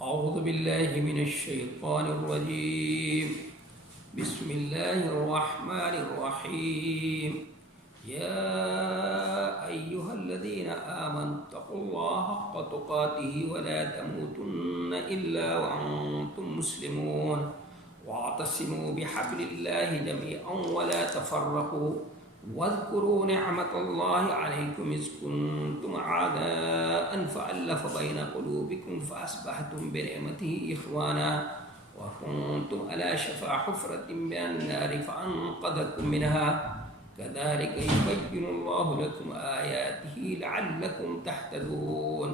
أعوذ بالله من الشيطان الرجيم. بسم الله الرحمن الرحيم. يا أيها الذين آمنوا اتقوا الله حق تقاته ولا تموتن إلا وأنتم مسلمون واعتصموا بحبل الله جميعا ولا تفرقوا واذكروا نعمة الله عليكم إذ كنتم أعداء فألف بين قلوبكم فأصبحتم بنعمته إخوانا وكنتم على شفا حفرة من النار فأنقذكم منها كذلك يبين الله لكم آياته لعلكم تهتدون.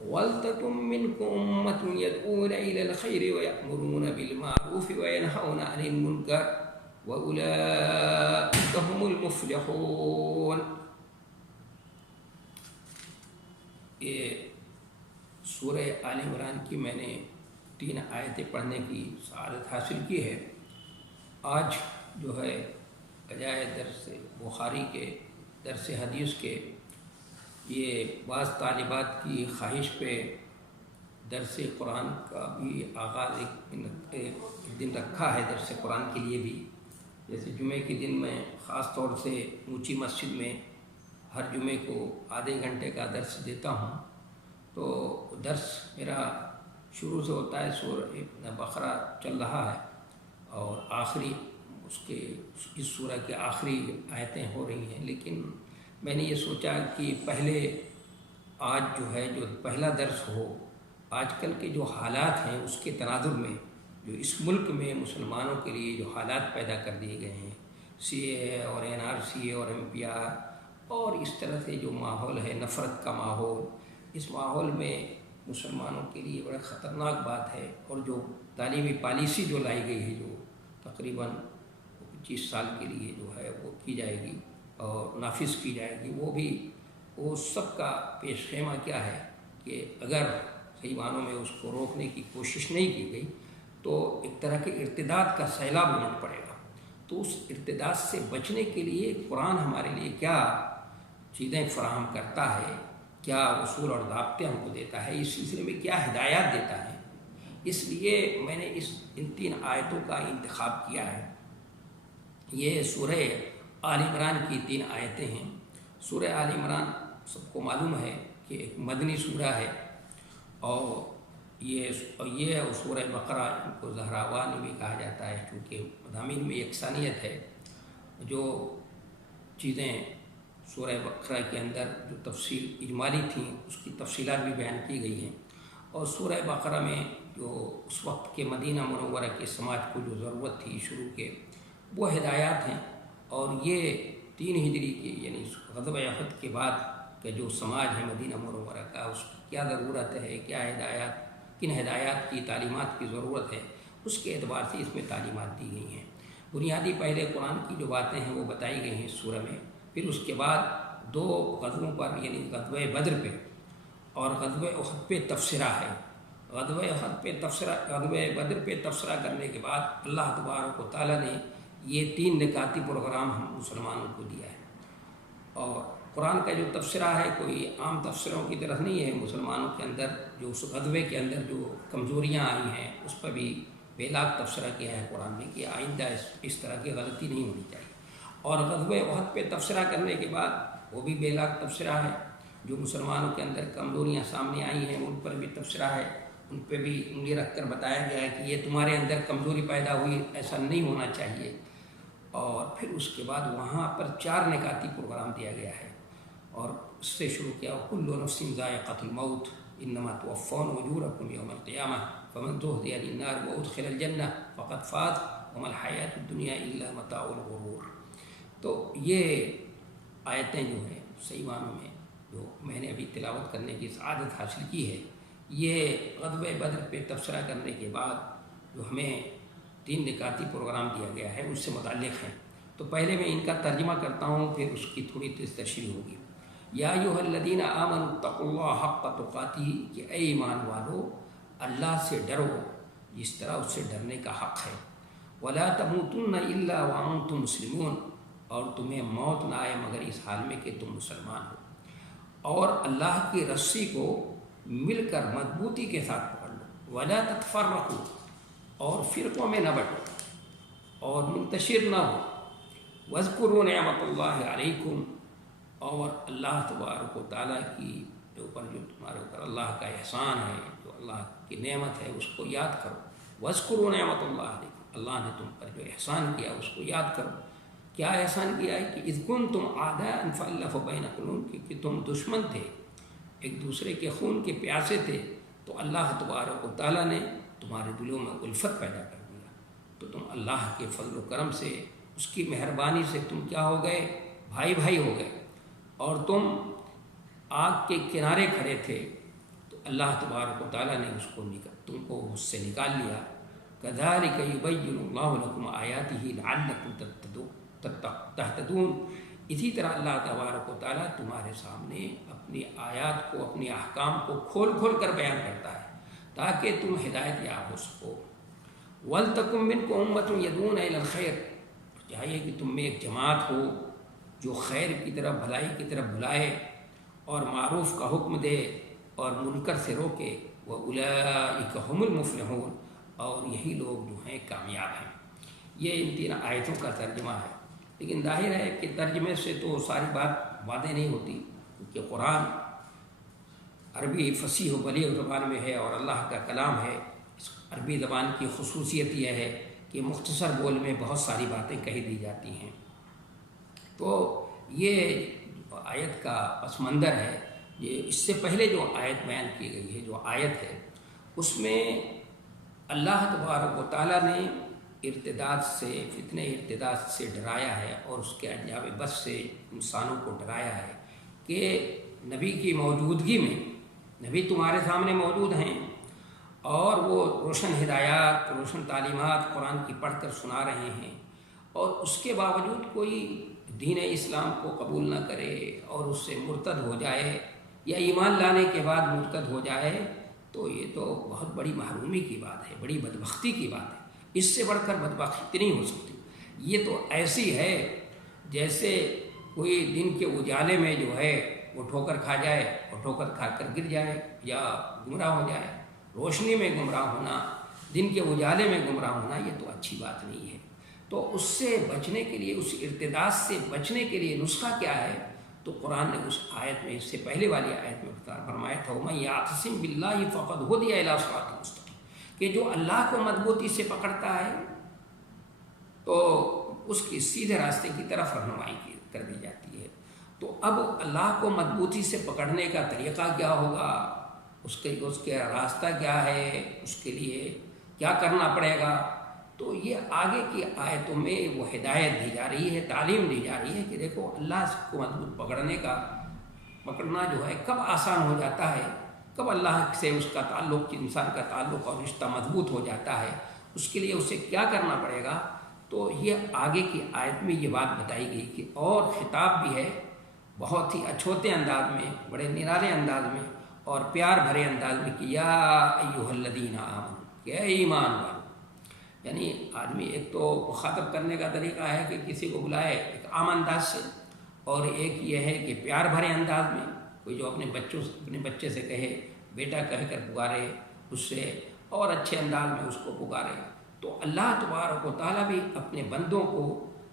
ولتكن منكم أمة يدعون إلى الخير ويأمرون بالمعروف وينهون عن المنكر وأولئك هم المفلحون. یہ سورہ آل عمران کی میں نے 3 آیتیں پڑھنے کی سعادت حاصل کی ہے. آج جو ہے بجائے درس بخاری کے درس حدیث کے یہ بعض طالبات کی خواہش پہ درس قرآن کا بھی آغاز ایک دن رکھا ہے درس قرآن کے لیے بھی. جیسے جمعے کے دن میں خاص طور سے اونچی مسجد میں ہر جمعے کو آدھے گھنٹے کا درس دیتا ہوں. تو درس میرا شروع سے ہوتا ہے سورہ بقرہ چل رہا ہے اور آخری اس سورہ کے آخری آیتیں ہو رہی ہیں. لیکن میں نے یہ سوچا کہ پہلے آج جو ہے جو پہلا درس ہو آج کل کے جو حالات ہیں اس کے تناظر میں جو اس ملک میں مسلمانوں کے لیے جو حالات پیدا کر دیے گئے ہیں CAA اور NRC اور MPR اور اس طرح سے جو ماحول ہے نفرت کا ماحول، اس ماحول میں مسلمانوں کے لیے بڑا خطرناک بات ہے. اور جو تعلیمی پالیسی جو لائی گئی ہے جو تقریباً 25 سال کے لیے جو ہے وہ کی جائے گی اور نافذ کی جائے گی، وہ سب کا پیش خیمہ کیا ہے کہ اگر صحیح معنوں میں اس کو روکنے کی کوشش نہیں کی گئی تو ایک طرح کے ارتداد کا سیلاب امٹ پڑے گا. تو اس ارتداد سے بچنے کے لیے قرآن ہمارے لیے کیا چیزیں فراہم کرتا ہے، کیا اصول اور ضابطے ہم کو دیتا ہے، اس سلسلے میں کیا ہدایات دیتا ہے. اس لیے میں نے ان 3 آیتوں کا انتخاب کیا ہے. یہ سورہ آل عمران کی 3 آیتیں ہیں. سورہ آل عمران سب کو معلوم ہے کہ ایک مدنی سورہ ہے اور یہ سورہ بقرہ ان کو زہراوان بھی کہا جاتا ہے کیونکہ مضامین میں یکسانیت ہے. جو چیزیں سورہ بقرہ کے اندر جو تفصیل اجمالی تھیں اس کی تفصیلات بھی بیان کی گئی ہیں. اور سورہ بقرہ میں جو اس وقت کے مدینہ منورہ کے سماج کو جو ضرورت تھی شروع کے وہ ہدایات ہیں. اور یہ 3 ہجری کے یعنی غزوہ احد کے بعد کا جو سماج ہے مدینہ منورہ کا اس کی کیا ضرورت ہے، کیا ہدایات، کن ہدایات کی تعلیمات کی ضرورت ہے، اس کے اعتبار سے اس میں تعلیمات دی گئی ہیں. بنیادی پہلے قرآن کی جو باتیں ہیں وہ بتائی گئی ہیں اس سورہ میں. پھر اس کے بعد 2 غزووں پر یعنی غزوہ بدر پہ اور غزوہ احد پہ تبصرہ ہے. غزوہ بدر پہ تبصرہ کرنے کے بعد اللہ تبارک و تعالیٰ نے یہ 3 نکاتی پروگرام ہم مسلمانوں کو دیا ہے. اور قرآن کا جو تبصرہ ہے کوئی عام تبصروں کی طرف نہیں ہے. مسلمانوں کے اندر جو اس غزوے کے اندر جو کمزوریاں آئی ہیں اس پر بھی بے لاگ تبصرہ کیا ہے قرآن نے کہ آئندہ اس طرح کی غلطی نہیں ہونی چاہیے. اور غزوہ احد پہ تبصرہ کرنے کے بعد وہ بھی بے لاگ تبصرہ ہے. جو مسلمانوں کے اندر کمزوریاں سامنے آئی ہیں ان پر بھی تبصرہ ہے، ان پہ بھی انگلی رکھ کر بتایا گیا ہے کہ یہ تمہارے اندر کمزوری پیدا ہوئی، ایسا نہیں ہونا چاہیے. اور پھر اس کے بعد وہاں پر 4 نکاتی پروگرام دیا گیا ہے اور اس سے شروع کیا کل نفس ذائقۃ الموت انما توفون اجورکم یوم القیامہ فمن زحزح عن النار وادخل الجنہ فقد فاز وما الحیاۃ الدنیا الا متاع الغرور. تو یہ آیتیں جو ہیں صحیح معنوں میں جو میں نے ابھی تلاوت کرنے کی سعادت حاصل کی ہے یہ غزوہ بدر پہ تبصرہ کرنے کے بعد جو ہمیں 3 نکاتی پروگرام دیا گیا ہے اس سے متعلق ہیں. تو پہلے میں ان کا ترجمہ کرتا ہوں پھر اس کی تھوڑی تشریح ہوگی. یا ایھا الذین آمنوا اتقوا اللہ حق تقاتہ کہ اے ایمان والو اللہ سے ڈرو جس طرح اس سے ڈرنے کا حق ہے. ولا تموتن الا وانتم مسلمون اور تمہیں موت نہ آئے مگر اس حال میں کہ تم مسلمان ہو. اور اللہ کی رسی کو مل کر مضبوطی کے ساتھ پکڑ لو. ولا تتفرقوا، اور فرقوں میں نہ بٹو اور منتشر نہ ہو، واذکروا نعمت اللہ علیکم، اور اللہ تبارک و تعالیٰ کی اوپر جو تمہارے اوپر اللہ کا احسان ہے، جو اللہ کی نعمت ہے، اس کو یاد کرو۔ واذکروا نعمت اللہ علیکم، اللہ نے تم پر جو احسان کیا اس کو یاد کرو۔ کیا احسان کیا ہے کہ اذ کنتم اعداء فالف بین قلوبکم، کہ تم دشمن تھے، ایک دوسرے کے خون کے پیاسے تھے، تو اللہ تبارک و تعالیٰ نے تمہارے دلوں میں الفت پیدا کر دیا، تو تم اللہ کے فضل و کرم سے، اس کی مہربانی سے تم کیا ہو گئے؟ بھائی بھائی ہو گئے، اور تم آگ کے کنارے کھڑے تھے، تو اللہ تبارک و تعالیٰ نے اس کو تم کو اس سے نکال لیا۔ کذالک یبین اللہ لکم آیاتہ لعلکم تہتدون، اسی طرح اللہ تبارک و تعالیٰ تمہارے سامنے اپنی آیات کو، اپنے احکام کو کھول کھول کر بیان کرتا ہے تاکہ تم ہدایت یاب ہو سکو۔ وَلْتَكُن مِّنكُمْ أُمَّةٌ يَدْعُونَ إِلَى الْخَيْرِ، چاہیے کہ تم میں ایک جماعت ہو جو خیر کی طرف، بھلائی کی طرف بلائے اور معروف کا حکم دے اور منکر سے روکے۔ وَأُولَٰئِكَ هُمُ الْمُفْلِحُونَ، اور یہی لوگ جو ہیں کامیاب ہیں۔ یہ ان 3 آیتوں کا ترجمہ ہے، لیکن ظاہر ہے کہ ترجمے سے تو ساری بات واضح نہیں ہوتی، کیونکہ قرآن عربی فصیح و بلیغ زبان میں ہے اور اللہ کا کلام ہے۔ اس عربی زبان کی خصوصیت یہ ہے کہ مختصر بول میں بہت ساری باتیں کہی دی جاتی ہیں۔ تو یہ آیت کا پس منظر ہے۔ یہ اس سے پہلے جو آیت بیان کی گئی ہے، جو آیت ہے، اس میں اللہ تبارک و تعالیٰ نے ارتداد سے، فتنہ ارتداد سے ڈرایا ہے، اور اس کے انجام بد سے انسانوں کو ڈرایا ہے کہ نبی کی موجودگی میں، نبی تمہارے سامنے موجود ہیں اور وہ روشن ہدایات، روشن تعلیمات قرآن کی پڑھ کر سنا رہے ہیں، اور اس کے باوجود کوئی دین اسلام کو قبول نہ کرے اور اس سے مرتد ہو جائے، یا ایمان لانے کے بعد مرتد ہو جائے، تو یہ تو بہت بڑی محرومی کی بات ہے، بڑی بدبختی کی بات ہے۔ اس سے بڑھ کر بدبختی نہیں ہو سکتی۔ یہ تو ایسی ہے جیسے کوئی دن کے اجالے میں جو ہے وہ ٹھوکر کھا جائے اور ٹھوکر کھا کر گر جائے یا گمراہ ہو جائے۔ روشنی میں گمراہ ہونا، دن کے اجالے میں گمراہ ہونا، یہ تو اچھی بات نہیں ہے۔ تو اس سے بچنے کے لیے، اس ارتداد سے بچنے کے لیے نسخہ کیا ہے؟ تو قرآن نے اس آیت میں، اس سے پہلے والی آیت میں فرمایا تھا وَمَن يَعْتَصِم بِاللَّهِ فَقَدْ هُدِيَ إِلَىٰ صِرَاطٍ مُّسْتَقِيمٍ، کہ جو اللہ کو مضبوطی سے پکڑتا ہے تو اس کی سیدھے راستے کی طرف رہنمائی کر دی جاتی ہے۔ تو اب اللہ کو مضبوطی سے پکڑنے کا طریقہ کیا ہوگا، اس کے راستہ کیا ہے، اس کے لیے کیا کرنا پڑے گا؟ تو یہ آگے کی آیتوں میں وہ ہدایت دی جا رہی ہے، تعلیم دی جا رہی ہے کہ دیکھو اللہ کو مضبوط پکڑنا جو ہے کب آسان ہو جاتا ہے، کب اللہ سے اس کا تعلق، انسان کا تعلق اور رشتہ مضبوط ہو جاتا ہے، اس کے لیے اسے کیا کرنا پڑے گا۔ تو یہ آگے کی آیت میں یہ بات بتائی گئی کہ اور خطاب بھی ہے بہت ہی اچھوتے انداز میں، بڑے نرالے انداز میں اور پیار بھرے انداز میں کہ یا ایھا الذین آمنوا، کہ اے ایمان والو۔ یعنی آدمی ایک تو مخاطب کرنے کا طریقہ ہے کہ کسی کو بلائے ایک عام انداز سے، اور ایک یہ ہے کہ پیار بھرے انداز میں، کوئی جو اپنے بچے سے کہے، بیٹا کہہ کر پکارے اس سے، اور اچھے انداز میں اس کو پکارے۔ تو اللہ تبارک و تعالیٰ بھی اپنے بندوں کو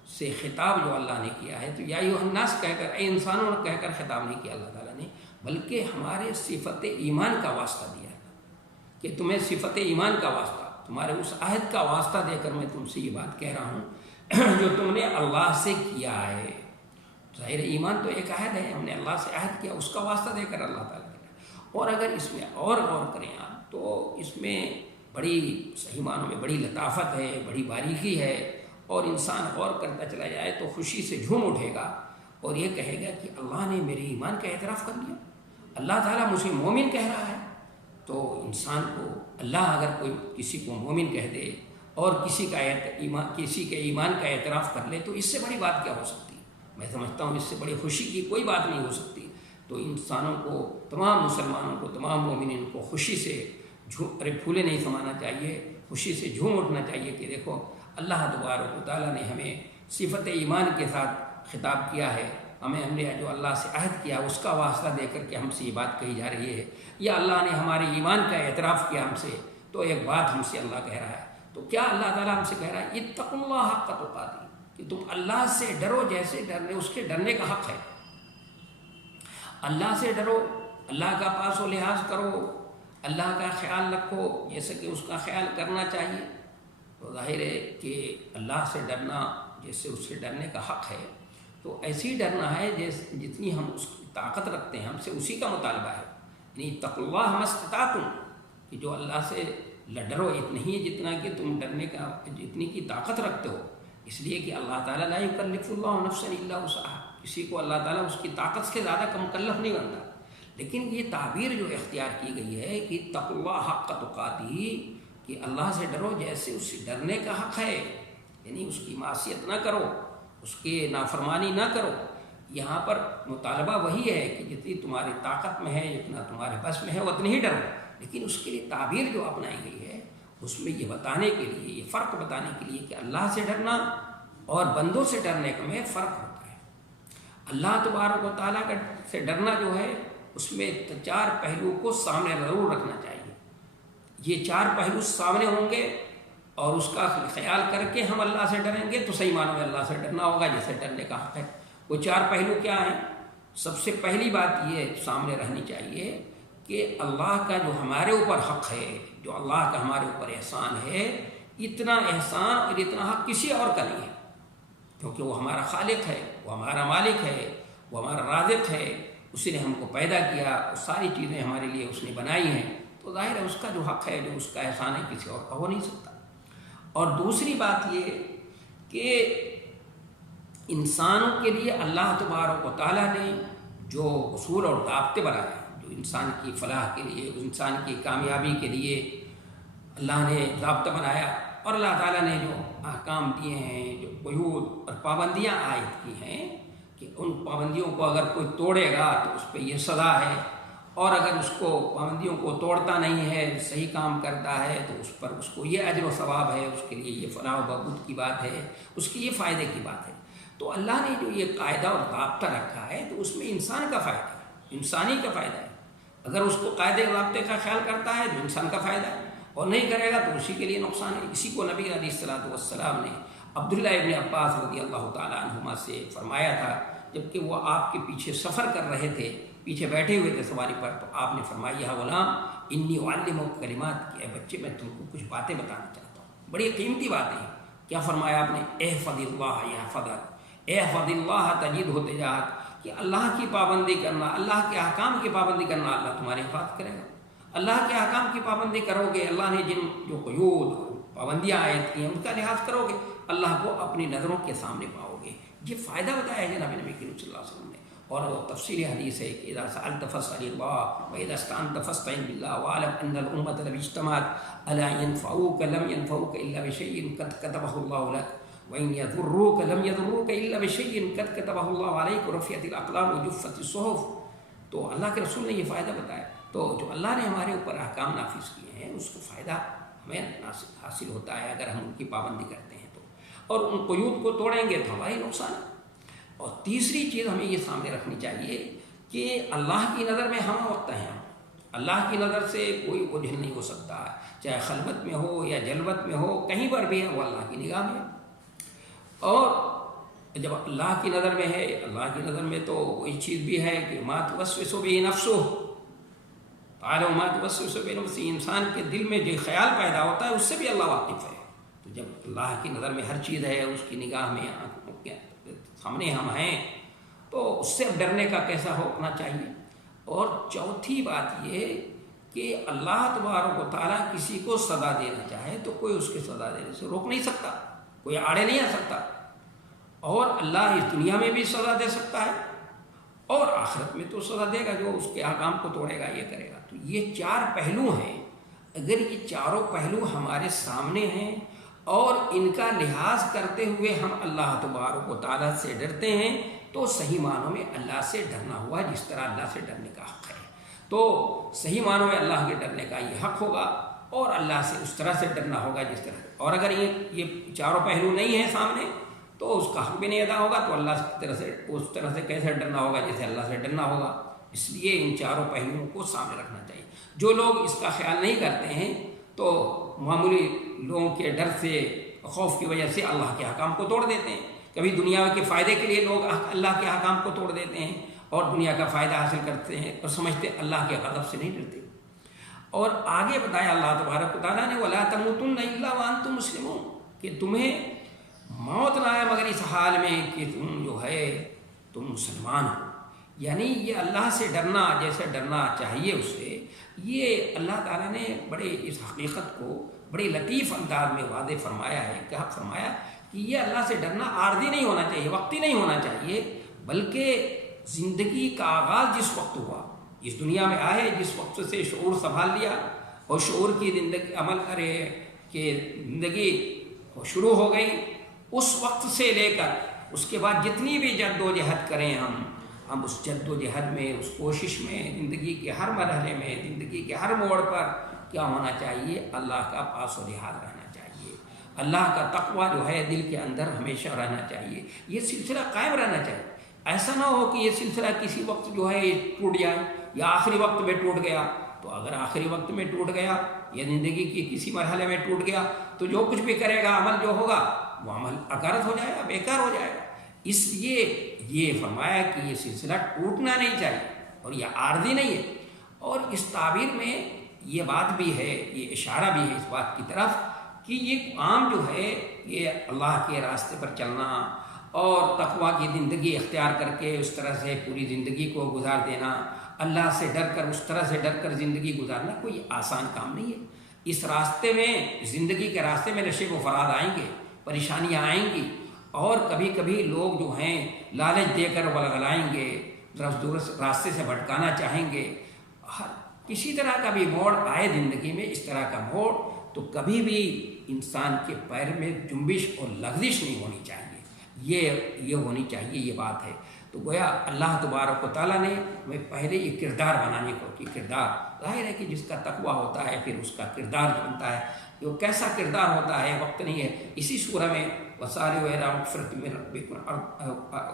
سے خطاب جو اللہ نے کیا ہے، تو یا ایھا الناس کہہ کر، اے انسانوں کہہ کر خطاب نہیں کیا اللہ تعالیٰ نے، بلکہ ہمارے صفت ایمان کا واسطہ دیا ہے کہ تمہیں صفت ایمان کا واسطہ، تمہارے اس عہد کا واسطہ دے کر میں تم سے یہ بات کہہ رہا ہوں جو تم نے اللہ سے کیا ہے۔ ظاہر ایمان تو ایک عہد ہے، ہم نے اللہ سے عہد کیا، اس کا واسطہ دے کر اللہ تعالیٰ کہہ۔ اور اگر اس میں اور غور کریں آپ تو اس میں بڑی صحیح معنوں میں بڑی لطافت ہے، بڑی باریکی ہے، اور انسان غور کرتا چلا جائے تو خوشی سے جھوم اٹھے گا اور یہ کہے گا کہ اللہ نے میرے ایمان کا اعتراف کر لیا، اللہ تعالیٰ مجھے مومن کہہ رہا ہے۔ تو انسان کو اللہ اگر کوئی کسی کو مومن کہہ دے اور کسی کے ایمان کا اعتراف کر لے تو اس سے بڑی بات کیا ہو سکتی ہے؟ میں سمجھتا ہوں اس سے بڑی خوشی کی کوئی بات نہیں ہو سکتی۔ تو انسانوں کو، تمام مسلمانوں کو، تمام مومنین کو خوشی سے پھولے نہیں سمانا چاہیے، خوشی سے جھوم اٹھنا چاہیے کہ دیکھو اللہ تبارک و تعالیٰ نے ہمیں صفت ایمان کے ساتھ خطاب کیا ہے، ہم نے جو اللہ سے عہد کیا اس کا واسطہ دے کر کے ہم سے یہ بات کہی جا رہی ہے، یا اللہ نے ہمارے ایمان کا اعتراف کیا ہم سے، تو ایک بات ہم سے اللہ کہہ رہا ہے، تو کیا اللہ تعالیٰ ہم سے کہہ رہا ہے اتقوا اللہ حق تقاتہ، کہ تم اللہ سے ڈرو جیسے ڈرنے اس کے ڈرنے کا حق ہے۔ اللہ سے ڈرو، اللہ کا پاس و لحاظ کرو، اللہ کا خیال رکھو جیسے کہ اس کا خیال کرنا چاہیے۔ تو ظاہر ہے کہ اللہ سے ڈرنا جیسے اس سے ڈرنے کا حق ہے، تو ایسے ہی ڈرنا ہے جتنی ہم اس کی طاقت رکھتے ہیں، ہم سے اسی کا مطالبہ ہے۔ یعنی اتقوا اللہ ما استطعتم، کہ جو اللہ سے ڈرو اتنا ہی جتنا کہ تم ڈرنے کا جتنی کی طاقت رکھتے ہو، اس لیے کہ اللہ تعالیٰ لا یکلف اللہ نفسا الا وسعہا، کسی کو اللہ تعالیٰ اس کی طاقت سے زیادہ کا مکلف نہیں بنتا۔ لیکن یہ تعبیر جو اختیار کی گئی ہے کہ اتقوا اللہ حق تقاتہ، کہ اللہ سے ڈرو جیسے اس سے ڈرنے کا حق ہے، یعنی اس کی معصیت نہ کرو، اس کی نافرمانی نہ کرو۔ یہاں پر مطالبہ وہی ہے کہ جتنی تمہاری طاقت میں ہے، جتنا تمہارے بس میں ہے اتنا ہی ڈرو، لیکن اس کے لیے تعبیر جو اپنائی گئی ہے اس میں یہ بتانے کے لیے، یہ فرق بتانے کے لیے کہ اللہ سے ڈرنا اور بندوں سے ڈرنے میں فرق ہوتا ہے۔ اللہ تبارک و تعالیٰ کا سے ڈرنا جو ہے اس میں 4 پہلو کو سامنے ضرور رکھنا چاہیے۔ یہ 4 پہلو سامنے ہوں گے اور اس کا خیال کر کے ہم اللہ سے ڈریں گے تو صحیح معنوں میں اللہ سے ڈرنا ہوگا جیسے ڈرنے کا حق ہے۔ وہ 4 پہلو کیا ہیں؟ سب سے پہلی بات یہ سامنے رہنی چاہیے کہ اللہ کا جو ہمارے اوپر حق ہے، جو اللہ کا ہمارے اوپر احسان ہے، اتنا احسان اور اتنا حق کسی اور کا نہیں ہے، کیونکہ وہ ہمارا خالق ہے، وہ ہمارا مالک ہے، وہ ہمارا رازق ہے، اسی نے ہم کو پیدا کیا، ساری چیزیں ہمارے لیے اس نے بنائی ہیں، تو ظاہر ہے اس کا جو حق ہے، جو اس کا احسان ہے، کسی اور کا ہو نہیں سکتا۔ اور دوسری بات یہ کہ انسانوں کے لیے اللہ تبارک و تعالیٰ نے جو اصول اور ضابطے بنائے ہیں، جو انسان کی فلاح کے لیے، انسان کی کامیابی کے لیے اللہ نے ضابطہ بنایا، اور اللہ تعالیٰ نے جو احکام دیے ہیں، جو قیود اور پابندیاں عائد کی ہیں کہ ان پابندیوں کو اگر کوئی توڑے گا تو اس پہ یہ سزا ہے، اور اگر اس کو پابندیوں کو توڑتا نہیں ہے، صحیح کام کرتا ہے تو اس پر اس کو یہ اجر و ثواب ہے، اس کے لیے یہ فلاح و بہبود کی بات ہے، اس کی یہ فائدے کی بات ہے۔ تو اللہ نے جو یہ قاعدہ اور ضابطہ رکھا ہے تو اس میں انسان کا فائدہ ہے، انسانی کا فائدہ ہے۔ اگر اس کو قاعدے ضابطے کا خیال کرتا ہے تو انسان کا فائدہ ہے، اور نہیں کرے گا تو اسی کے لیے نقصان ہے۔ اسی کو نبی علیہ السلام نے عبداللہ ابن عباس رضی اللہ تعالیٰ عنہما سے فرمایا تھا، جبکہ وہ آپ کے پیچھے سفر کر رہے تھے، پیچھے بیٹھے ہوئے تھے سواری پر، تو آپ نے فرمایا یا غلام انی اعلمک کلمات، کہ اے بچے میں تم کو کچھ باتیں بتانا چاہتا ہوں، بڑی قیمتی باتیں ہیں۔ کیا فرمایا آپ نے؟ احفظ اللہ یحفظک، احفظ اللہ تجدہ تجاہک، کہ اللہ کی پابندی کرنا، اللہ کے احکام کی پابندی کرنا، اللہ تمہاری حفاظت کرے گا۔ اللہ کے احکام کی پابندی کرو گے، اللہ نے جن جو قیود اور پابندیاں عائد کی ہیں ان کا لحاظ کرو گے، اللہ کو اپنی نظروں کے سامنے پاؤ گے۔ یہ فائدہ بتایا ہے جناب نبی کریم صلی اللہ علیہ وسلم نے، اور وہ تفصیلی حدیث ہے کہ اذا سألت فاسأل اللہ واذا استعنت فاستعن باللہ واعلم ان الامة لو اجتمعت الا ينفعوك لم ينفعوك الا بشيء قد كتبه الله لك وان يضروك لم يضروك الا بشيء قد كتبه الله عليك ورفعت الاقلام وجفت الصحف۔ تو اللہ کے رسول نے یہ فائدہ بتایا، تو جو اللہ نے ہمارے اوپر احکام نافذ کیے ہیں اس کو فائدہ ہمیں حاصل ہوتا ہے اگر ہم ان کی پابندی کرتے ہیں تو، اور ان قیود کو توڑیں گے تو ہماری نقصان ہے۔ اور تیسری چیز ہمیں یہ سامنے رکھنی چاہیے کہ اللہ کی نظر میں ہم وقت ہیں، اللہ کی نظر سے کوئی اوجھل نہیں ہو سکتا، چاہے خلوت میں ہو یا جلوت میں ہو، کہیں پر بھی ہے وہ اللہ کی نگاہ میں۔ اور جب اللہ کی نظر میں ہے، اللہ کی نظر میں تو وہی چیز بھی ہے کہ ما توسوس به نفسه، تعالی ما توسوس به نفسه، انسان کے دل میں جو خیال پیدا ہوتا ہے اس سے بھی اللہ واقف ہے۔ تو جب اللہ کی نظر میں ہر چیز ہے، اس کی نگاہ میں سامنے ہم ہیں، تو اس سے ڈرنے کا کیسا ہونا چاہیے۔ اور چوتھی بات یہ کہ اللہ تبارک و تعالیٰ کسی کو سزا دینا چاہے تو کوئی اس کے سزا دینے سے روک نہیں سکتا، کوئی آڑے نہیں آ سکتا، اور اللہ اس دنیا میں بھی سزا دے سکتا ہے اور آخرت میں تو سزا دے گا جو اس کے احکام کو توڑے گا، یہ کرے گا۔ تو یہ 4 پہلو ہیں، اگر یہ چاروں پہلو ہمارے سامنے ہیں اور ان کا لحاظ کرتے ہوئے ہم اللہ تبارک و تعالیٰ سے ڈرتے ہیں تو صحیح معنوں میں اللہ سے ڈرنا ہوا جس طرح اللہ سے ڈرنے کا حق ہے، تو صحیح معنوں میں اللہ کے ڈرنے کا یہ حق ہوگا، اور اللہ سے اس طرح سے ڈرنا ہوگا جس طرح سے۔ اور اگر یہ چاروں پہلو نہیں ہیں سامنے تو اس کا حق بھی نہیں ادا ہوگا، تو اللہ کی طرح سے اس طرح سے کیسے ڈرنا ہوگا جیسے اللہ سے ڈرنا ہوگا۔ اس لیے ان چاروں پہلوؤں کو سامنے رکھنا چاہیے۔ جو لوگ اس کا خیال نہیں کرتے ہیں تو معمولی لوگوں کے ڈر سے خوف کی وجہ سے اللہ کے احکام کو توڑ دیتے ہیں. کبھی دنیا کے فائدے کے لیے لوگ اللہ کے احکام کو توڑ دیتے ہیں اور دنیا کا فائدہ حاصل کرتے ہیں اور سمجھتے ہیں اللہ کے غضب سے نہیں ڈرتے. اور آگے بتایا اللہ تبارک و تعالیٰ نے وَلَا تَمُوتُنَّ إِلَّا وَأَنْتُمْ مُسْلِمُونَ کہ تمہیں موت نہ آئے مگر اس حال میں کہ تم جو ہے تم مسلمان ہو. یعنی یہ اللہ سے ڈرنا جیسے ڈرنا چاہیے اس سے، یہ اللہ تعالیٰ نے بڑے اس حقیقت کو بڑے لطیف انداز میں واضح فرمایا ہے. کیا فرمایا کہ یہ اللہ سے ڈرنا عارضی نہیں ہونا چاہیے، وقتی نہیں ہونا چاہیے، بلکہ زندگی کا آغاز جس وقت ہوا، اس دنیا میں آئے جس وقت سے شعور سنبھال لیا اور شعور کی زندگی عمل کرے کہ زندگی شروع ہو گئی، اس وقت سے لے کر اس کے بعد جتنی بھی جد و جہد کریں ہم اس جد و جہد میں، اس کوشش میں، زندگی کے ہر مرحلے میں، زندگی کے ہر موڑ پر کیا ہونا چاہیے؟ اللہ کا پاس و لحاظ رہنا چاہیے، اللہ کا تقوی جو ہے دل کے اندر ہمیشہ رہنا چاہیے. یہ سلسلہ قائم رہنا چاہیے. ایسا نہ ہو کہ یہ سلسلہ کسی وقت جو ہے ٹوٹ جائے یا آخری وقت میں ٹوٹ گیا. تو اگر آخری وقت میں ٹوٹ گیا یا زندگی کی کسی مرحلے میں ٹوٹ گیا تو جو کچھ بھی کرے گا، عمل جو ہوگا وہ عمل اکارت ہو جائے گا، بیکار ہو جائے گا. اس لیے یہ فرمایا کہ یہ سلسلہ ٹوٹنا نہیں چاہیے اور یہ عارضی نہیں ہے. اور اس تعبیر میں یہ بات بھی ہے، یہ اشارہ بھی ہے اس بات کی طرف کہ یہ عام جو ہے یہ اللہ کے راستے پر چلنا اور تقویٰ کی زندگی اختیار کر کے اس طرح سے پوری زندگی کو گزار دینا، اللہ سے ڈر کر اس طرح سے ڈر کر زندگی گزارنا کوئی آسان کام نہیں ہے. اس راستے میں، زندگی کے راستے میں نشیب و فرات آئیں گے، پریشانیاں آئیں گی اور کبھی کبھی لوگ جو ہیں لالچ دے کر ولغلائیں گے، درست راستے سے بھٹکانا چاہیں گے. کسی طرح کا بھی موڑ آئے زندگی میں، اس طرح کا موڑ، تو کبھی بھی انسان کے پیر میں جنبش اور لغزش نہیں ہونی چاہیے. یہ ہونی چاہیے، یہ بات ہے. تو گویا اللہ تبارک و تعالیٰ نے ہمیں پہلے یہ کردار بنانے کو کہ کردار ظاہر ہے کہ جس کا تقویٰ ہوتا ہے پھر اس کا کردار بنتا ہے. وہ کیسا کردار ہوتا ہے وقت نہیں ہے. اسی سورہ میں وَسَارِعُوا إِلَىٰ مَغْفِرَةٍ مِّن رَّبِّكُمْ،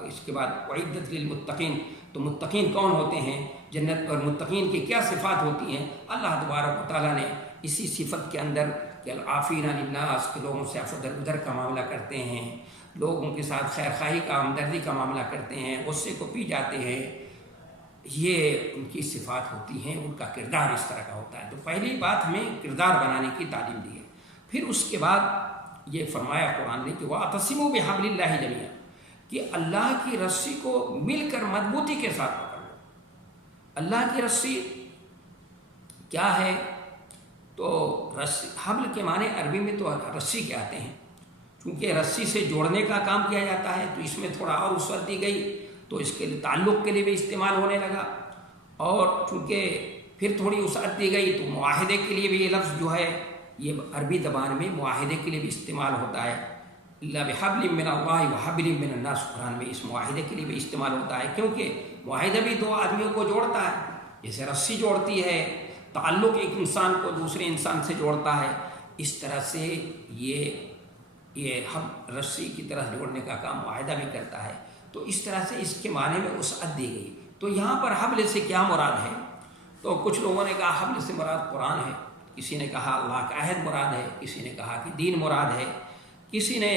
اس کے بعد وَأُعِدَّتْ لِلْمُتَّقِينَ. تو متقین کون ہوتے ہیں، جنت اور متقین کی کیا صفات ہوتی ہیں؟ اللہ تبارک و تعالیٰ نے اسی صفت کے اندر کہ العافین عن الناس کے لوگوں سے عفو درگزر کا معاملہ کرتے ہیں، لوگوں کے ساتھ خیر خواہی کا، ہمدردی کا معاملہ کرتے ہیں، غصے کو پی جاتے ہیں، یہ ان کی صفات ہوتی ہیں، ان کا کردار اس طرح کا ہوتا ہے. تو پہلی بات ہمیں کردار بنانے کی تعلیم دی ہے. پھر اس کے بعد یہ فرمایا قرآن نے کہ وَاعْتَصِمُوا بِحَبْلِ اللَّهِ جَمِيعًا کہ اللہ کی رسی کو مل کر مضبوطی کے ساتھ پکڑ لو. اللہ کی رسی کیا ہے؟ تو رسی، حبل کے معنی عربی میں تو رسی کے آتے ہیں، چونکہ رسی سے جوڑنے کا کام کیا جاتا ہے تو اس میں تھوڑا اور وسعت دی گئی تو اس کے تعلق کے لیے بھی استعمال ہونے لگا. اور چونکہ پھر تھوڑی وسعت دی گئی تو معاہدے کے لیے بھی یہ لفظ جو ہے یہ عربی زبان میں معاہدے کے لیے بھی استعمال ہوتا ہے. اللہ بحبل من اللہ وحبل من الناس، قرآن میں اس معاہدے کے لیے بھی استعمال ہوتا ہے کیونکہ معاہدہ بھی دو آدمیوں کو جوڑتا ہے. جیسے رسی جوڑتی ہے، تعلق ایک انسان کو دوسرے انسان سے جوڑتا ہے، اس طرح سے یہ ہم رسی کی طرح جوڑنے کا کام معاہدہ بھی کرتا ہے. تو اس طرح سے اس کے معنی میں وسعت دی گئی. تو یہاں پر حبل سے کیا مراد ہے؟ تو کچھ لوگوں نے کہا حبل سے مراد قرآن ہے، کسی نے کہا اللہ کا عہد مراد ہے، کسی نے کہا کہ دین مراد ہے، کسی نے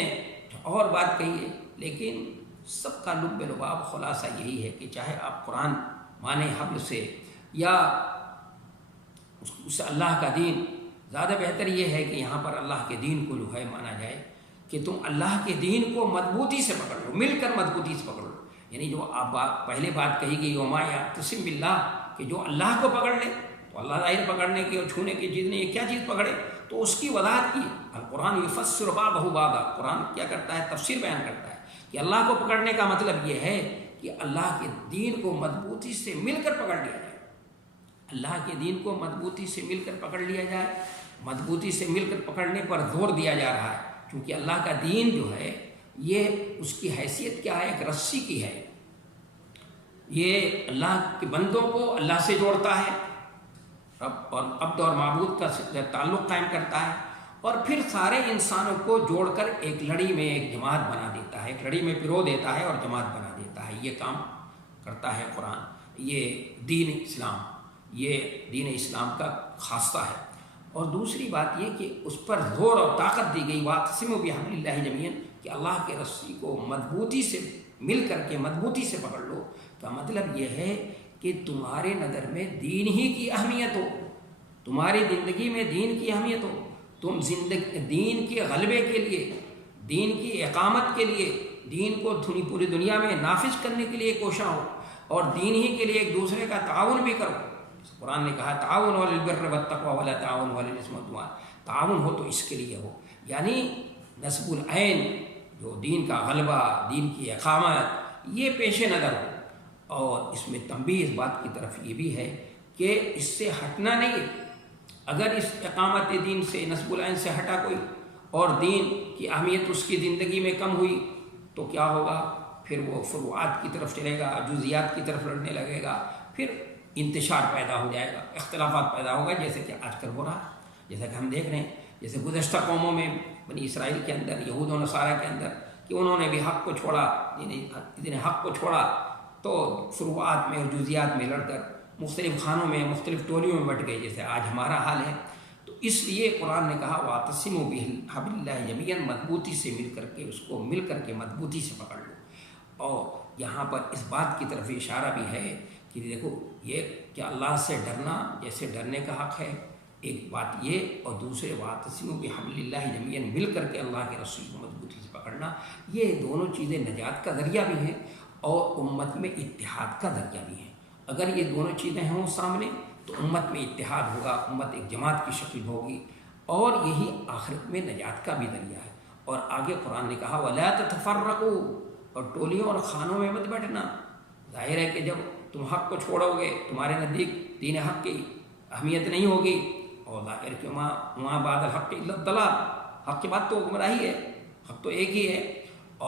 اور بات کہی ہے. لیکن سب کا لب لباب خلاصہ یہی ہے کہ چاہے آپ قرآن مانیں حبل سے یا اس اللہ کا دین، زیادہ بہتر یہ ہے کہ یہاں پر اللہ کے دین کو جو ہے مانا جائے کہ تم اللہ کے دین کو مضبوطی سے پکڑ لو، مل کر مضبوطی سے پکڑ لو. یعنی جو آپ پہلے بات کہی گئی یوما یعتصم باللہ کہ جو اللہ کو پکڑ لے تو اللہ ظاہر پکڑنے کی اور چھونے کی چیز نہیں ہے، کیا چیز پکڑے؟ تو اس کی وضاحت کی. القرآن یفسر بعضہ بعضا، قرآن کیا کرتا ہے؟ تفسیر بیان کرتا ہے کہ اللہ کو پکڑنے کا مطلب یہ ہے کہ اللہ کے دین کو مضبوطی سے مل کر پکڑ لیا جائے. اللہ کے دین کو مضبوطی سے مل کر پکڑ لیا جائے. مضبوطی سے مل کر پکڑنے پر زور دیا جا رہا ہے کیونکہ اللہ کا دین جو ہے یہ اس کی حیثیت کیا ہے؟ ایک رسی کی ہے. یہ اللہ کے بندوں کو اللہ سے جوڑتا ہے، رب اور عبد اور معبود کا تعلق قائم کرتا ہے، اور پھر سارے انسانوں کو جوڑ کر ایک لڑی میں ایک جماعت بنا دیتا ہے، ایک لڑی میں پرو دیتا ہے اور جماعت بنا دیتا ہے. یہ کام کرتا ہے قرآن. یہ دین اسلام کا خاصہ ہے. اور دوسری بات یہ کہ اس پر زور اور طاقت دی گئی واعتصموا بحبل اللہ جمیعا، کہ اللہ کے رسی کو مضبوطی سے مل کر کے مضبوطی سے پکڑ لو، کا مطلب یہ ہے کہ تمہارے نظر میں دین ہی کی اہمیت ہو، تمہاری زندگی میں دین کی اہمیت ہو، تم دین کے غلبے کے لیے، دین کی اقامت کے لیے، دین کو پوری دنیا میں نافذ کرنے کے لیے کوشاں ہو، اور دین ہی کے لیے ایک دوسرے کا تعاون بھی کرو۔ قرآن نے کہا تعاون علی البر والتقوی ولا تعاون علی الاثم والعدوان، تعاون ہو تو اس کے لیے ہو، یعنی نصب العین، جو دین کا غلبہ، دین کی اقامت، یہ پیش نظر ہو۔ اور اس میں تنبیہ اس بات کی طرف یہ بھی ہے کہ اس سے ہٹنا نہیں ہے۔ اگر اس اقامت دین سے، نصب العین سے ہٹا کوئی اور دین کی اہمیت اس کی زندگی میں کم ہوئی تو کیا ہوگا؟ پھر وہ فروعات کی طرف چلے گا، جزیات کی طرف لڑنے لگے گا، پھر انتشار پیدا ہو جائے گا، اختلافات پیدا ہوگا، جیسے کہ آج کل ہو رہا ہے، جیسا کہ ہم دیکھ رہے ہیں، جیسے گزشتہ قوموں میں بنی اسرائیل کے اندر، یہود و نصارہ کے اندر، کہ انہوں نے بھی حق کو چھوڑا، جنہیں حق کو چھوڑا تو فروعات میں اور جزیات میں لڑ کر مختلف خانوں میں، مختلف ٹولیوں میں بٹ گئے، جیسے آج ہمارا حال ہے۔ تو اس لیے قرآن نے کہا واعتصموا بحبل اللہ جمیعا، مضبوطی سے مل کر کے، اس کو مل کر کے مضبوطی سے پکڑ لو۔ اور یہاں پر اس بات کی طرف اشارہ بھی ہے کہ دیکھو یہ کہ اللہ سے ڈرنا جیسے ڈرنے کا حق ہے، ایک بات یہ، اور دوسرے واعتصموا بحبل اللہ جمیعا، مل کر کے اللہ کے رسول کو مضبوطی سے پکڑنا، یہ دونوں چیزیں نجات کا ذریعہ بھی ہیں اور امت میں اتحاد کا ذریعہ بھی ہیں۔ اگر یہ دونوں چیزیں ہوں سامنے تو امت میں اتحاد ہوگا، امت ایک جماعت کی شکل ہوگی، اور یہی آخرت میں نجات کا بھی ذریعہ ہے۔ اور آگے قرآن نے کہا وَلَا تَتَفَرَّقُوا، اور ٹولیوں اور خانوں میں مت بیٹھنا۔ ظاہر ہے کہ جب تم حق کو چھوڑو گے، تمہارے نزدیک دین حق کی اہمیت نہیں ہوگی، اور ظاہر کہ وہاں بعد الحق الا الضلال، حق کی بات تو گمراہی ہے، حق تو ایک ہی ہے،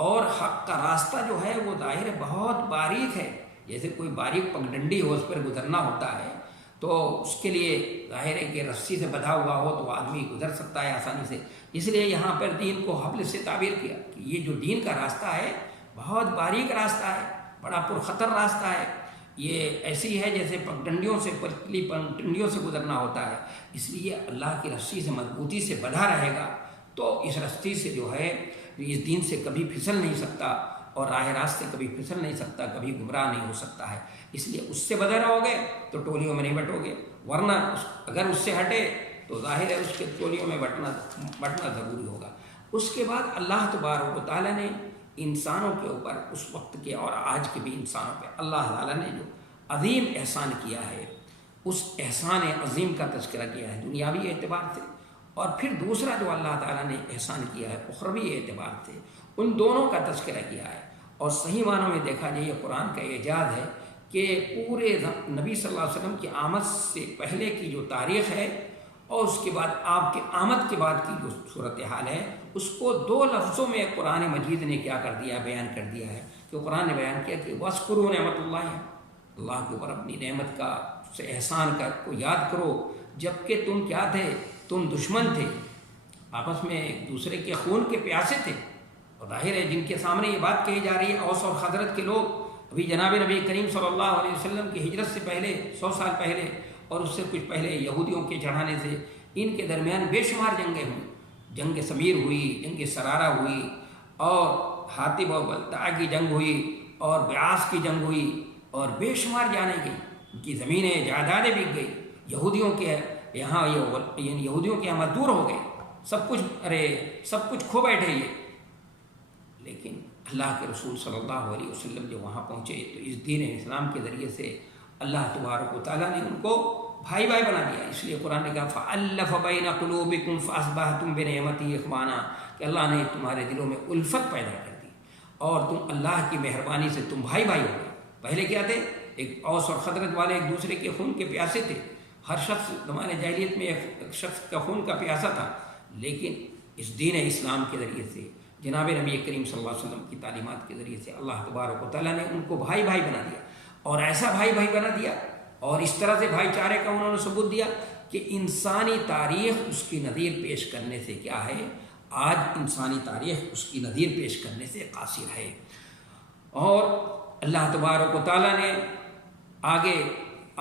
اور حق کا راستہ جو ہے وہ ظاہر ہے بہت باریک ہے، جیسے کوئی باریک پگڈنڈی ہو، اس پر گزرنا ہوتا ہے تو اس کے لیے ظاہر ہے کہ رسی سے بندھا ہوا ہو تو آدمی گزر سکتا ہے آسانی سے، اس لیے یہاں پر دین کو حبل سے تعبیر کیا کہ یہ جو دین کا راستہ ہے بہت باریک راستہ ہے، بڑا پرخطر راستہ ہے، یہ ایسی ہے جیسے پگڈنڈیوں سے، پتلی پگڈنڈیوں سے گزرنا ہوتا ہے، اس لیے اللہ کی رسی سے مضبوطی سے بندھا رہے گا تو اس رسی سے جو ہے اس دین سے کبھی پھسل نہیں سکتا، اور راہ راست سے کبھی پھسل نہیں سکتا، کبھی گمراہ نہیں ہو سکتا ہے۔ اس لیے اس سے بدر رہو گے تو ٹولیوں میں نہیں بٹو گے، ورنہ اگر اس سے ہٹے تو ظاہر ہے اس کے ٹولیوں میں بٹنا ضروری ہوگا۔ اس کے بعد اللہ تبارک و تعالیٰ نے انسانوں کے اوپر، اس وقت کے اور آج کے بھی انسانوں پہ اللہ تعالیٰ نے جو عظیم احسان کیا ہے، اس احسان عظیم کا تذکرہ کیا ہے دنیاوی اعتبار سے، اور پھر دوسرا جو اللہ تعالیٰ نے احسان کیا ہے اخروی اعتبار سے، ان دونوں کا تذکرہ کیا ہے۔ اور صحیح معنوں میں دیکھا جائے یہ قرآن کا اعجاز ہے کہ پورے نبی صلی اللہ علیہ وسلم کی آمد سے پہلے کی جو تاریخ ہے اور اس کے بعد آپ کے آمد کے بعد کی جو صورتحال ہے، اس کو دو لفظوں میں قرآن مجید نے کیا کر دیا، بیان کر دیا ہے، کہ قرآن نے بیان کیا کہ وَاذْكُرُوا نِعْمَتَ اللَّهِ، اللہ کے اوپر اپنی نعمت کا، سے احسان کا کو یاد کرو، جب کہ تم کیا تھے، تم دشمن تھے، آپس میں ایک دوسرے کے خون کے پیاسے تھے۔ اور ظاہر ہے جن کے سامنے یہ بات کہی جا رہی ہے، اوس اور خزرج کے لوگ، ابھی جناب نبی کریم صلی اللہ علیہ وسلم کی ہجرت سے پہلے 100 سال پہلے اور اس سے کچھ پہلے یہودیوں کے چڑھانے سے ان کے درمیان بے شمار جنگیں ہوئیں، جنگ سمیر ہوئی، جنگ سرارہ ہوئی، اور حاطب و بلتع کی جنگ ہوئی، اور بیاس کی جنگ ہوئی، اور بے شمار جانیں گئی، ان کی زمینیں جائیدادیں بک گئی، یہودیوں کے یہاں مزدور ہو گئے، سب کچھ کھو بیٹھے یہ۔ لیکن اللہ کے رسول صلی اللہ علیہ وسلم جو وہاں پہنچے تو اس دین اسلام کے ذریعے سے اللہ تبارک و تعالیٰ نے ان کو بھائی بھائی بنا دیا۔ اس لیے قرآن نے کہا فَأَلَّفَ بَيْنَ قُلُوبِكُمْ فَأَصْبَحْتُمْ بِنِعْمَتِهِ إِخْوَانًا، کہ اللہ نے تمہارے دلوں میں الفت پیدا کر دی اور تم اللہ کی مہربانی سے تم بھائی بھائی ہو گئے۔ پہلے کیا تھے؟ ایک اوس اور خزرج والے ایک دوسرے کے خون کے پیاسے تھے، ہر شخص زمانے جاہلیت میں ایک شخص کا خون کا پیاسا تھا، لیکن اس دین اسلام کے ذریعے سے، جناب نبی کریم صلی اللہ علیہ وسلم کی تعلیمات کے ذریعے سے اللہ تبارک و تعالیٰ نے ان کو بھائی بھائی بنا دیا، اور ایسا بھائی بھائی بنا دیا، اور اس طرح سے بھائی چارے کا انہوں نے ثبوت دیا کہ انسانی تاریخ اس کی نظیر پیش کرنے سے کیا ہے، آج انسانی تاریخ اس کی نظیر پیش کرنے سے قاصر ہے۔ اور اللہ تبارک و تعالیٰ نے آگے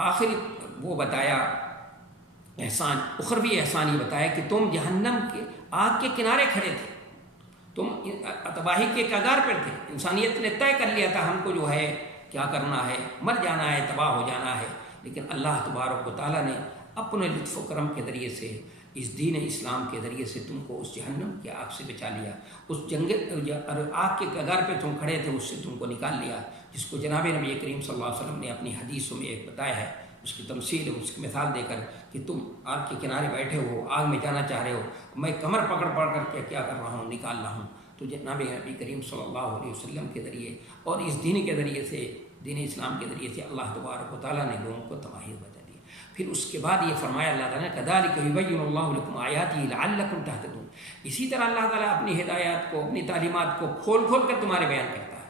آخری وہ بتایا احسان، اخروی احسان یہ بتایا کہ تم جہنم کے آگ کے کنارے کھڑے تھے، تم تباہی کے کگار پر تھے، انسانیت نے طے کر لیا تھا ہم کو جو ہے کیا کرنا ہے، مر جانا ہے، تباہ ہو جانا ہے، لیکن اللہ تبارک و تعالیٰ نے اپنے لطف و کرم کے ذریعے سے، اس دین اسلام کے ذریعے سے تم کو اس جہنم کی آگ سے بچا لیا، اس آگ کے کگار پہ تم کھڑے تھے، اس سے تم کو نکال لیا، جس کو جناب نبی کریم صلی اللہ علیہ وسلم نے اپنی حدیثوں میں ایک بتایا ہے، اس کی تمثیل، اس کی مثال دے کر کہ تم آگ کے کنارے بیٹھے ہو، آگ میں جانا چاہ رہے ہو، میں کمر پکڑ کر کے کیا کر رہا ہوں، نکال رہا ہوں، تو جناب نبی کریم صلی اللہ علیہ وسلم کے ذریعے اور اس دین کے ذریعے سے، دین اسلام کے ذریعے سے اللہ تبارک و تعالیٰ نے لوگوں کو تباہی بتا دی۔ پھر اس کے بعد یہ فرمایا اللہ تعالیٰ نے کذالک یبین اللہ لکم آیاتہ لعلکم تہتدون، اسی طرح اللہ تعالیٰ اپنی ہدایات کو، اپنی تعلیمات کو کھول کھول کر تمہارے بیان کرتا ہے۔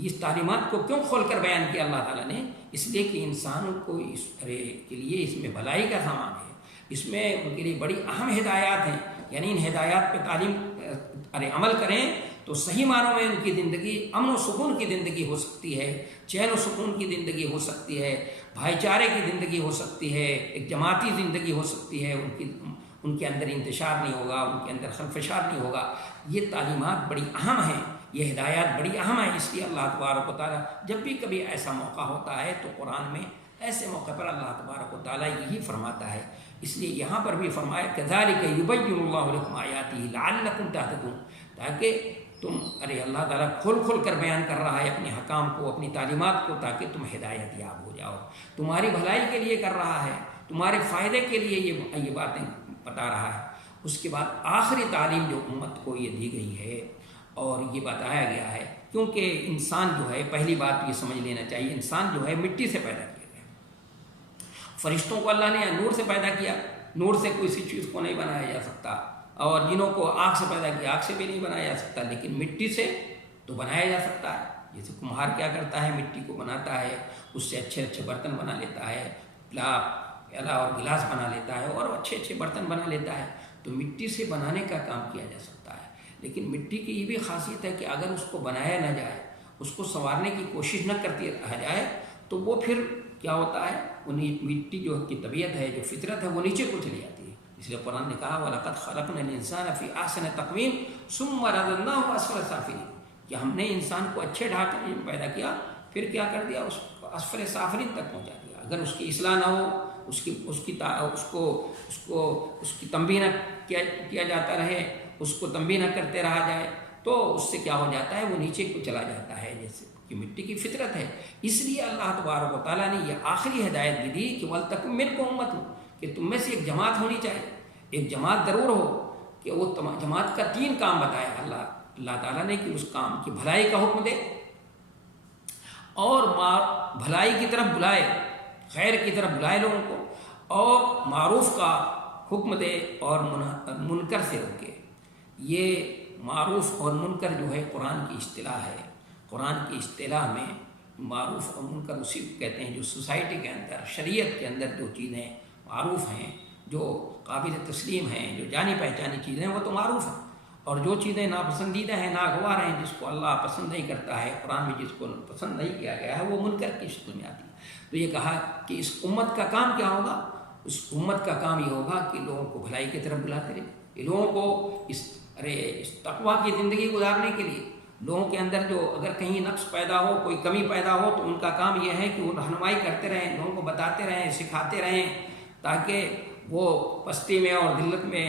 اس تعلیمات کو کیوں کھول کر بیان کیا اللہ تعالیٰ نے؟ اس لیے کہ انسانوں کو اس کے لیے اس میں بھلائی کا سامان ہے، اس میں ان کے لیے بڑی اہم ہدایات ہیں، یعنی ان ہدایات پہ عمل کریں تو صحیح معنوں میں ان کی زندگی امن و سکون کی زندگی ہو سکتی ہے، چین و سکون کی زندگی ہو سکتی ہے، بھائی چارے کی زندگی ہو سکتی ہے، ایک جماعتی زندگی ہو سکتی ہے، ان کے اندر انتشار نہیں ہوگا، ان کے اندر خلفشار نہیں ہوگا۔ یہ تعلیمات بڑی اہم ہیں، یہ ہدایات بڑی اہم ہیں، اس لیے اللہ تبارک و تعالیٰ جب بھی کبھی ایسا موقع ہوتا ہے تو قرآن میں ایسے موقع پر اللہ تبارک و تعالیٰ یہی فرماتا ہے۔ اس لیے یہاں پر بھی فرمایا کذالک یبین اللہ لکم آیاتہ لعلکم تہتدون، تاکہ تم اللہ تعالیٰ کھول کھول کر بیان کر رہا ہے اپنے حکام کو، اپنی تعلیمات کو، تاکہ تم ہدایت یاب ہو جاؤ، تمہاری بھلائی کے لیے کر رہا ہے، تمہارے فائدے کے لیے یہ باتیں بتا رہا ہے۔ اس کے بعد آخری تعلیم جو امت کو یہ دی گئی ہے اور یہ بتایا گیا ہے، کیونکہ انسان جو ہے، پہلی بات یہ سمجھ لینا چاہیے، انسان جو ہے مٹی سے پیدا کیا گیا، فرشتوں کو اللہ نے نور سے پیدا کیا، نور سے کوئی سی چیز کو نہیں بنایا جا سکتا، اور جنوں کو آگ سے پیدا کیا، آگ سے بھی نہیں بنایا جا سکتا، لیکن مٹی سے تو بنایا جا سکتا ہے۔ جیسے کمہار کیا کرتا ہے، مٹی کو بناتا ہے، اس سے اچھے اچھے برتن بنا لیتا ہے، پیالہ اور گلاس بنا لیتا ہے، اور اچھے اچھے برتن بنا لیتا ہے، تو مٹی سے بنانے کا کام کیا جا سکتا ہے۔ لیکن مٹی کی یہ بھی خاصیت ہے کہ اگر اس کو بنایا نہ جائے، اس کو سنوارنے کی کوشش نہ کرتی رہ جائے، تو وہ پھر کیا ہوتا ہے، وہ مٹی جو کی طبیعت ہے، جو فطرت ہے، وہ نیچے کو چلی جاتی ہے۔ اس لیے قرآن نے کہا وَلَقَدْ خَلَقْنَا الْإِنسَانَ فِي أَحْسَنِ تَقْوِيمٍ ثُمَّ رَدَدْنَاهُ أَسْفَلَ سَافِلِينَ، کہ ہم نے انسان کو اچھے ڈھانچے میں پیدا کیا، پھر کیا کر دیا، اس کو اسفل سافلین تک پہنچا دیا۔ اگر اس کی اصلاح نہ ہو، اس کی تنبیہ نہ کیا جاتا رہے، اس کو تنبیہ نہ کرتے رہا جائے، تو اس سے کیا ہو جاتا ہے، وہ نیچے کو چلا جاتا ہے، جیسے کہ مٹی کی فطرت ہے۔ اس لیے اللہ تبارک و تعالیٰ نے یہ آخری ہدایت بھی دی کہ وَلْتَكُن مِّنكُمْ أُمَّةٌ، کہ تم میں سے ایک جماعت ہونی چاہیے، ایک جماعت ضرور ہو، کہ وہ جماعت کا 3 کام بتایا اللہ تعالیٰ نے، کہ اس کام کی بھلائی کا حکم دے، اور بھلائی کی طرف بلائے، خیر کی طرف بلائے لوگوں کو، اور معروف کا حکم دے اور منکر سے روکے۔ یہ معروف اور منکر جو ہے قرآن کی اصطلاح ہے۔ قرآن کی اصطلاح میں معروف اور منکر اسی کو کہتے ہیں جو سوسائٹی کے اندر، شریعت کے اندر جو چیزیں معروف ہیں، جو قابل تسلیم ہیں، جو جانی پہچانی چیزیں، وہ تو معروف ہیں، اور جو چیزیں ناپسندیدہ ہیں، ناگوار ہیں، جس کو اللہ پسند نہیں کرتا ہے، قرآن میں جس کو پسند نہیں کیا گیا ہے، وہ منکر کی شکل میں آتی ہے۔ تو یہ کہا کہ اس امت کا کام کیا ہوگا؟ اس امت کا کام یہ ہوگا کہ لوگوں کو بھلائی کی طرف بلاتے رہے، لوگوں کو اس تقویٰ کی زندگی گزارنے کے لیے، لوگوں کے اندر جو اگر کہیں نقص پیدا ہو، کوئی کمی پیدا ہو، تو ان کا کام یہ ہے کہ وہ رہنمائی کرتے رہیں، لوگوں کو بتاتے رہیں، سکھاتے رہیں، تاکہ وہ پستی میں اور ذلت میں،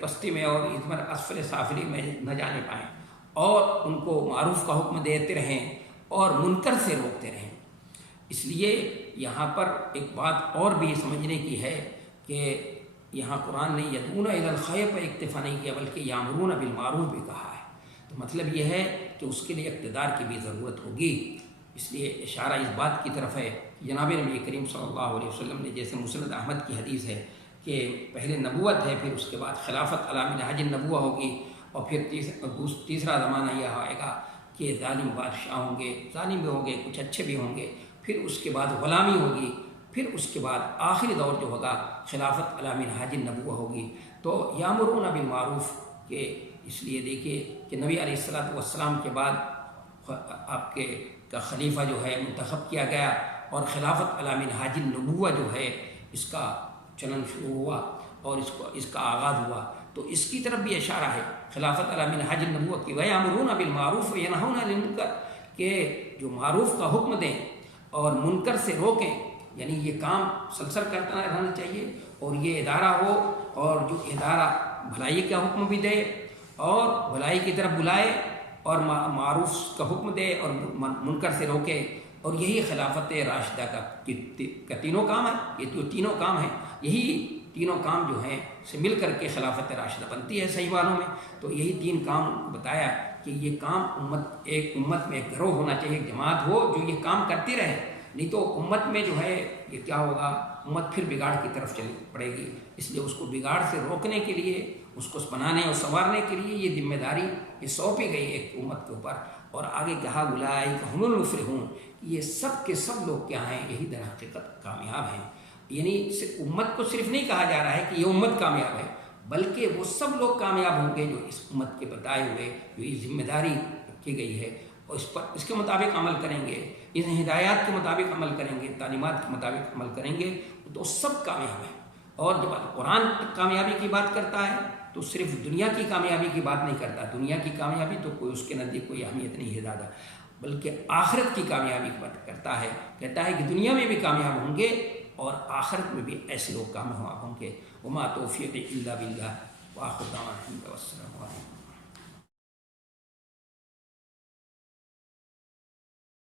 پستی میں اور اسفل سافلی میں نہ جانے پائیں، اور ان کو معروف کا حکم دیتے رہیں اور منکر سے روکتے رہیں۔ اس لیے یہاں پر ایک بات اور بھی سمجھنے کی ہے کہ یہاں قرآن نے یدعون الی الخیر پر اکتفا نہیں کیا، بلکہ یامرون بالمعروف بھی کہا ہے۔ تو مطلب یہ ہے کہ اس کے لیے اقتدار کی بھی ضرورت ہوگی۔ اس لیے اشارہ اس بات کی طرف ہے کہ جناب نبی کریم صلی اللہ علیہ وسلم نے، جیسے مسند احمد کی حدیث ہے کہ پہلے نبوت ہے، پھر اس کے بعد خلافت علی منہاج النبوہ ہوگی، اور پھر تیسرا زمانہ یہ آئے گا کہ ظالم بادشاہ ہوں گے، ظالم بھی ہوں گے، کچھ اچھے بھی ہوں گے، پھر اس کے بعد غلامی ہوگی، پھر اس کے بعد آخری دور جو ہوگا خلافت علی منہاج النبوہ ہوگی۔ تو یامرون بالمعروف، کہ اس لیے دیکھیے کہ نبی علیہ السلام کے بعد آپ کے کا خلیفہ جو ہے منتخب کیا گیا، اور خلافت علی منہاج النبوہ جو ہے اس کا چلن شروع ہوا اور اس کا آغاز ہوا، تو اس کی طرف بھی اشارہ ہے خلافت علی منہج النبوت کی، وَيَأْمُرُونَ بِالْمَعْرُوفِ وَيَنْهَوْنَ عَنِ الْمُنکر، کہ جو معروف کا حکم دیں اور منکر سے روکیں، یعنی یہ کام سلسل کرتا رہنا چاہیے، اور یہ ادارہ ہو اور جو ادارہ بھلائی کا حکم بھی دے اور بھلائی کی طرف بلائے اور معروف کا حکم دے اور منکر سے روکے، اور یہی خلافت راشدہ کا تینوں کام ہے، یہ جو تینوں کام ہیں، یہی تینوں کام جو ہیں سے مل کر کے خلافت راشدہ بنتی ہے صحیح معنوں میں۔ تو یہی تین کام بتایا کہ یہ کام ایک امت میں ایک گروہ ہونا چاہیے، ایک جماعت ہو جو یہ کام کرتی رہے، نہیں تو امت میں جو ہے یہ کیا ہوگا، امت پھر بگاڑ کی طرف چل پڑے گی۔ اس لیے اس کو بگاڑ سے روکنے کے لیے، اس کو بنانے اور سنوارنے کے لیے یہ ذمہ داری یہ سونپی گئی ایک امت کے اوپر۔ اور آگے کہا اولئک ھم المفلحون، یہ سب کے سب لوگ کیا ہیں، یہی در حقیقت کامیاب ہیں۔ یعنی امت کو صرف نہیں کہا جا رہا ہے کہ یہ امت کامیاب ہے، بلکہ وہ سب لوگ کامیاب ہوں گے جو اس امت کے بتائے ہوئے جو یہ ذمہ داری رکھی گئی ہے اور اس کے مطابق عمل کریں گے، ان ہدایات کے مطابق عمل کریں گے، تعلیمات کے مطابق عمل کریں گے، تو سب کامیاب ہیں۔ اور جب قرآن کامیابی کی بات کرتا ہے تو صرف دنیا کی کامیابی کی بات نہیں کرتا، دنیا کی کامیابی تو کوئی اس کے نزدیک کوئی اہمیت نہیں ہے زیادہ، بلکہ آخرت کی کامیابی کی بات کرتا ہے، کہتا ہے کہ دنیا میں بھی کامیاب ہوں گے اور آخرت میں بھی ایسے لوگ کامیاب ہوں گے۔ وما توفیق الا باللہ، وآخر دعوانا الحمد للہ والسلام علیکم۔